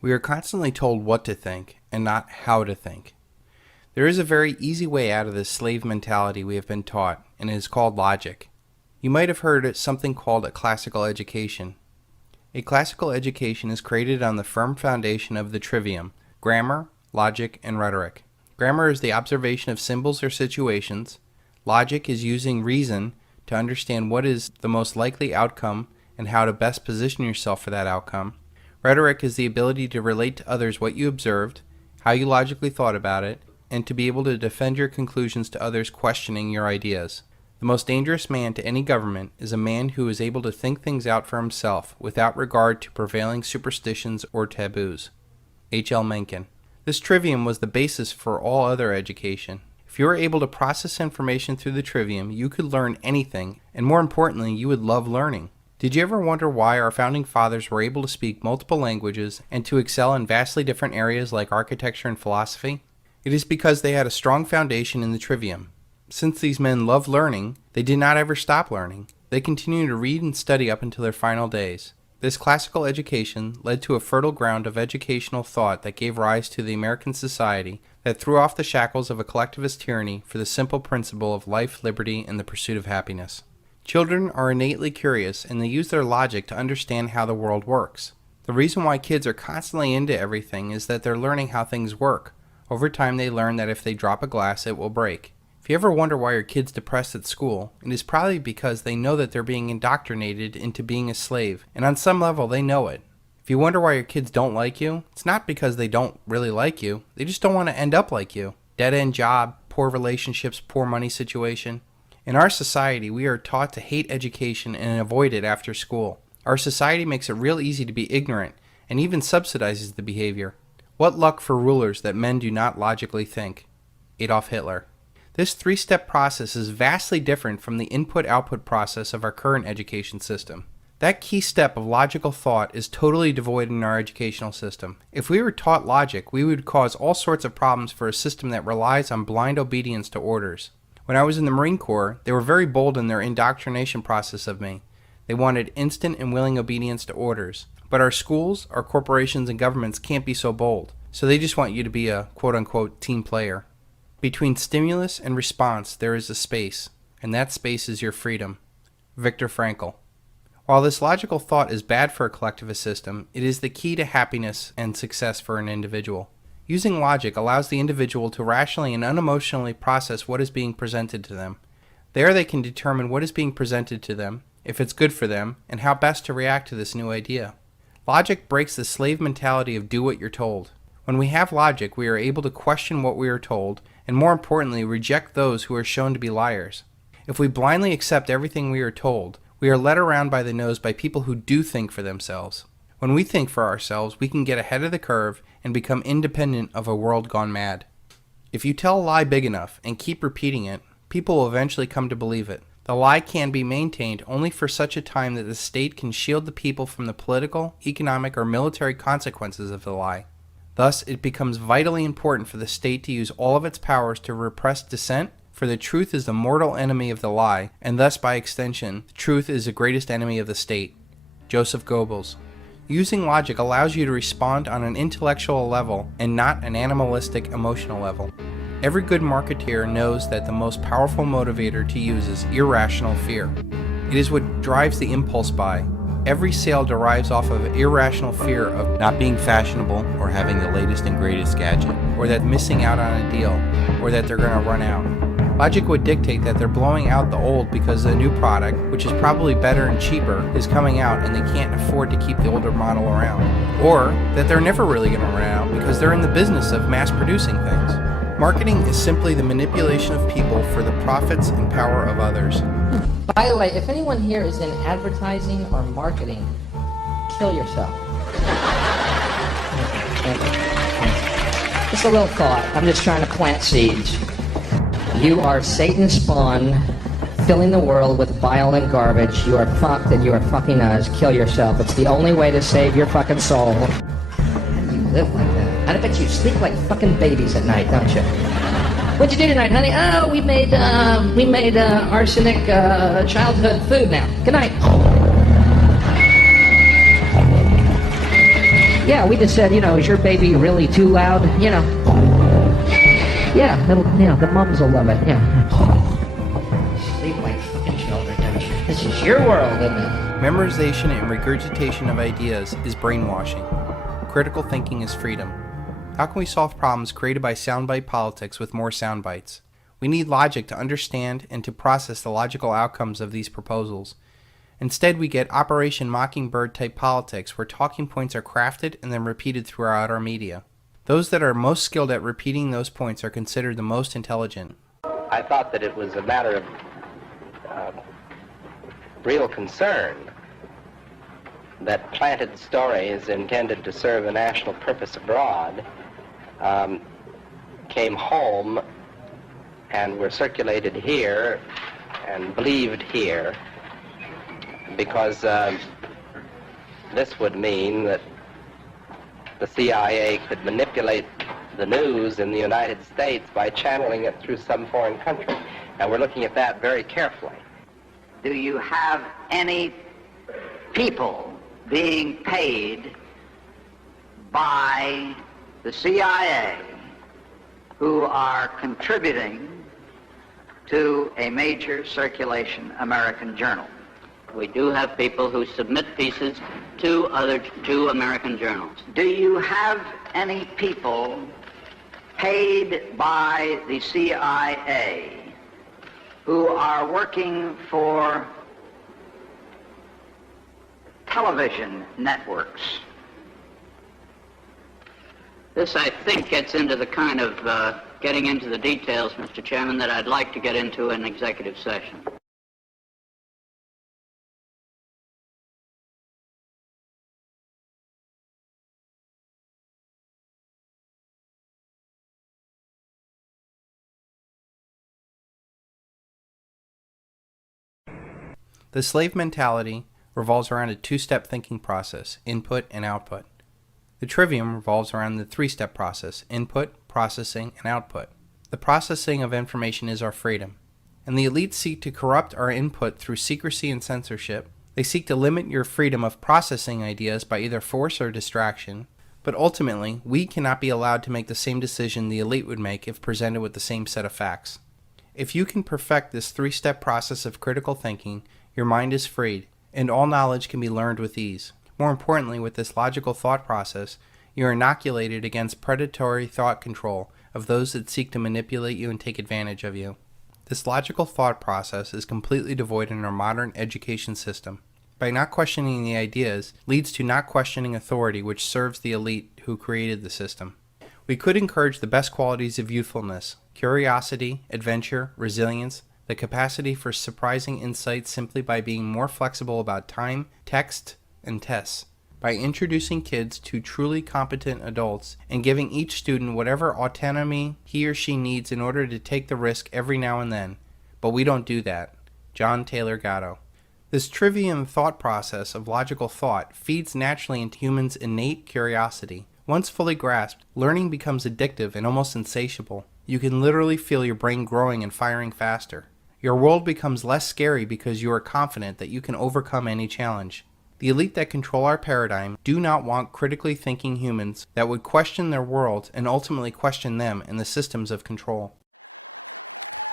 We are constantly told what to think and not how to think. There is a very easy way out of this slave mentality we have been taught, and it is called logic. You might have heard of something called a classical education. A classical education is created on the firm foundation of the trivium: grammar, logic, and rhetoric. Grammar is the observation of symbols or situations. Logic is using reason to understand what is the most likely outcome and how to best position yourself for that outcome. Rhetoric is the ability to relate to others what you observed, how you logically thought about it, and to be able to defend your conclusions to others questioning your ideas. The most dangerous man to any government is a man who is able to think things out for himself without regard to prevailing superstitions or taboos. H. L. Mencken. This trivium was the basis for all other education. If you were able to process information through the trivium, you could learn anything, and more importantly, you would love learning. Did you ever wonder why our founding fathers were able to speak multiple languages and to excel in vastly different areas like architecture and philosophy? It is because they had a strong foundation in the trivium. Since these men loved learning, they did not ever stop learning. They continued to read and study up until their final days. This classical education led to a fertile ground of educational thought that gave rise to the American society that threw off the shackles of a collectivist tyranny for the simple principle of life, liberty, and the pursuit of happiness. Children are innately curious, and they use their logic to understand how the world works. The reason why kids are constantly into everything is that they're learning how things work. Over time, they learn that if they drop a glass, it will break. If you ever wonder why your kid's depressed at school, it is probably because they know that they're being indoctrinated into being a slave, and on some level, they know it. If you wonder why your kids don't like you, it's not because they don't really like you. They just don't want to end up like you. Dead-end job, poor relationships, poor money situation. In our society, we are taught to hate education and avoid it after school. Our society makes it real easy to be ignorant and even subsidizes the behavior. What luck for rulers that men do not logically think. Adolf Hitler. This three-step process is vastly different from the input-output process of our current education system. That key step of logical thought is totally devoid in our educational system. If we were taught logic, we would cause all sorts of problems for a system that relies on blind obedience to orders. When I was in the Marine Corps, they were very bold in their indoctrination process of me. They wanted instant and willing obedience to orders. But our schools, our corporations, and governments can't be so bold. So they just want you to be a quote-unquote team player. Between stimulus and response, there is a space, and that space is your freedom. Viktor Frankl. While this logical thought is bad for a collectivist system, it is the key to happiness and success for an individual. Using logic allows the individual to rationally and unemotionally process what is being presented to them. There they can determine what is being presented to them, if it's good for them, and how best to react to this new idea. Logic breaks the slave mentality of do what you're told. When we have logic, we are able to question what we are told, and more importantly, reject those who are shown to be liars. If we blindly accept everything we are told, we are led around by the nose by people who do think for themselves. When we think for ourselves, we can get ahead of the curve and become independent of a world gone mad. If you tell a lie big enough and keep repeating it, people will eventually come to believe it. The lie can be maintained only for such a time that the state can shield the people from the political, economic, or military consequences of the lie. Thus, it becomes vitally important for the state to use all of its powers to repress dissent, for the truth is the mortal enemy of the lie, and thus, by extension, the truth is the greatest enemy of the state. Joseph Goebbels. Using logic allows you to respond on an intellectual level and not an animalistic emotional level. Every good marketeer knows that the most powerful motivator to use is irrational fear. It is what drives the impulse buy. Every sale derives off of irrational fear of not being fashionable or having the latest and greatest gadget, or that missing out on a deal, or that they're going to run out. Logic would dictate that they're blowing out the old because a new product, which is probably better and cheaper, is coming out and they can't afford to keep the older model around. Or that they're never really going to run out because they're in the business of mass producing things. Marketing is simply the manipulation of people for the profits and power of others. By the way, if anyone here is in advertising or marketing, kill yourself. Just a little thought. I'm just trying to plant seeds. You are Satan's spawn, filling the world with bile and garbage. You are fucked and you are fucking us. Kill yourself. It's the only way to save your fucking soul. You live like that. I bet you sleep like fucking babies at night, don't you? What'd you do tonight, honey? Oh, we made arsenic childhood food now. Good night. Yeah, we just said, is your baby really too loud? Yeah, the mums will love it, yeah. Sleep like fucking children, don't you? This is your world, isn't it? Memorization and regurgitation of ideas is brainwashing. Critical thinking is freedom. How can we solve problems created by soundbite politics with more soundbites? We need logic to understand and to process the logical outcomes of these proposals. Instead, we get Operation Mockingbird type politics where talking points are crafted and then repeated throughout our media. Those that are most skilled at repeating those points are considered the most intelligent. I thought that it was a matter of real concern that planted stories intended to serve a national purpose abroad came home and were circulated here and believed here, because this would mean that the CIA could manipulate the news in the United States by channeling it through some foreign country. And we're looking at that very carefully. Do you have any people being paid by the CIA who are contributing to a major circulation American journal? We do have people who submit pieces to American journals. Do you have any people paid by the CIA who are working for television networks? This, I think, gets into the kind of getting into the details, Mr. Chairman, that I'd like to get into in executive session. The slave mentality revolves around a two-step thinking process, input and output. The trivium revolves around the three-step process, input, processing, and output. The processing of information is our freedom, and the elites seek to corrupt our input through secrecy and censorship. They seek to limit your freedom of processing ideas by either force or distraction, but ultimately, we cannot be allowed to make the same decision the elite would make if presented with the same set of facts. If you can perfect this three-step process of critical thinking, your mind is freed, and all knowledge can be learned with ease. More importantly, with this logical thought process, you are inoculated against predatory thought control of those that seek to manipulate you and take advantage of you. This logical thought process is completely devoid in our modern education system. By not questioning the ideas leads to not questioning authority, which serves the elite who created the system. We could encourage the best qualities of youthfulness: curiosity, adventure, resilience, the capacity for surprising insights simply by being more flexible about time, text, and tests. By introducing kids to truly competent adults and giving each student whatever autonomy he or she needs in order to take the risk every now and then. But we don't do that. John Taylor Gatto. This trivium thought process of logical thought feeds naturally into humans' innate curiosity. Once fully grasped, learning becomes addictive and almost insatiable. You can literally feel your brain growing and firing faster. Your world becomes less scary because you are confident that you can overcome any challenge. The elite that control our paradigm do not want critically thinking humans that would question their world and ultimately question them and the systems of control.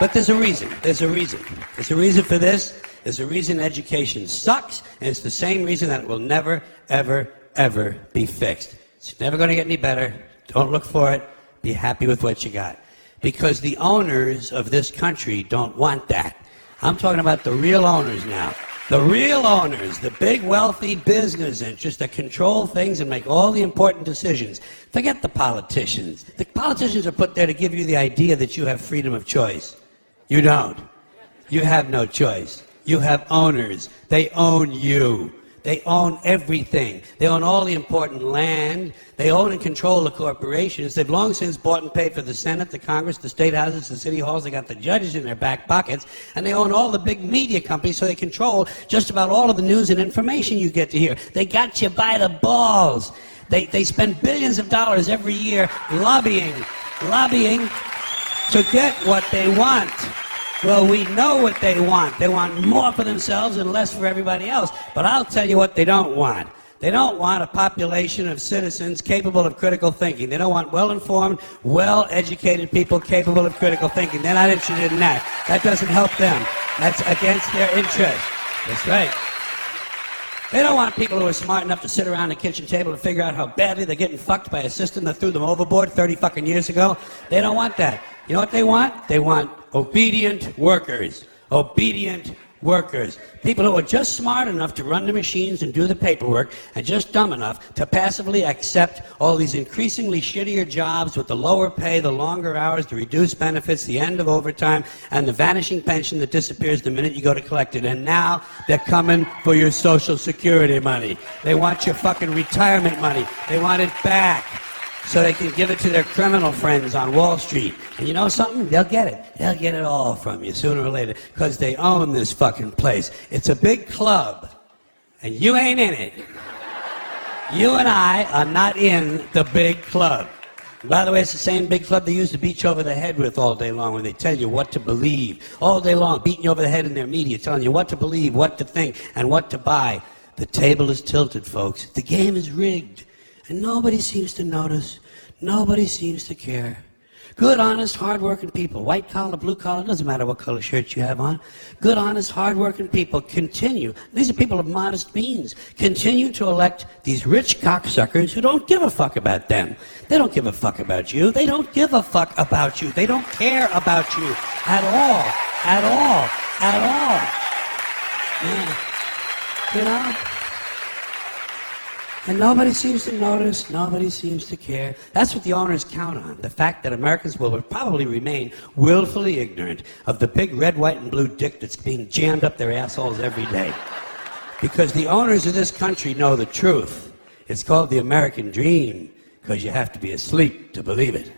But there's a reason. There's a reason. There's a reason for this. There's a reason education sucks, and it's the same reason that it will never, ever, ever be fixed. It's never going to get any better. Don't look for it. Be happy with what you got. Because the owners of this country don't want that. I'm talking about the real owners now. The real owners, the big wealthy business interests that control things and make all the important decisions. Forget the politicians. The politicians are put there to give you the idea that you have freedom of choice. You don't. You have no choice. You have owners. They own you. They own everything. They own all the important land. They own and control the corporations. They've long since bought and paid for the Senate, the Congress, the state houses, the city halls. They got the judges in their back pockets. And they own all the big media companies, so they control just about all of the news and information you get to hear. They got you by the balls. They spend billions of dollars every year lobbying to get what they want. Well, we know what they want. They want more for themselves and less for everybody else. But I'll tell you what they don't want. They don't want a population of citizens capable of critical thinking. They don't want well-informed, well-educated people capable of critical thinking. They're not interested in that. That doesn't help them. That's against their interest. That's right. They don't want people who are smart enough to sit around the kitchen table and figure out how badly they're getting fucked by a system that threw them overboard 30 fucking years ago. They don't want that. You know what they want? They want obedient workers. Obedient workers. People who are just smart enough to run the machines and do the paperwork and just dumb enough to passively accept all these increasingly shittier jobs with the lower pay, the longer hours, the reduced benefits, the end of overtime, and the vanishing pension that disappears the minute you go to collect it. And now they're coming for your Social Security money. They want your fucking retirement money. They want it back so they can give it to their criminal friends on Wall Street. And you know something? They'll get it. They'll get it all from you sooner or later because they own this fucking place. It's a big club, and you ain't in it. You and I are not in the big club. And by the way, it's the same big club they use to beat you over the head with all day long when they tell you what to believe. All day long, beating you over the head in their media, telling you what to believe, what to think, and what to buy. The table is tilted, folks. The game is rigged. And nobody seems to notice. Nobody seems to care. Good, honest, hard-working people, white collar, blue collar, doesn't matter what color shirt you have on. Good, honest, hard-working people continue. These are people of modest means. Continue to elect these rich cocksuckers who don't give a fuck about them. They don't give a fuck about you. They don't give a fuck about you. They don't care about you at all. At all. At all. Yeah. You know? And nobody seems to notice, nobody seems to care. That's what the owners count on, the fact that Americans will probably remain willfully ignorant of the big red, white, and blue dick that's being jammed up their assholes every day. Because the owners of this country know the truth. It's called the American dream, because you have to be asleep to believe it.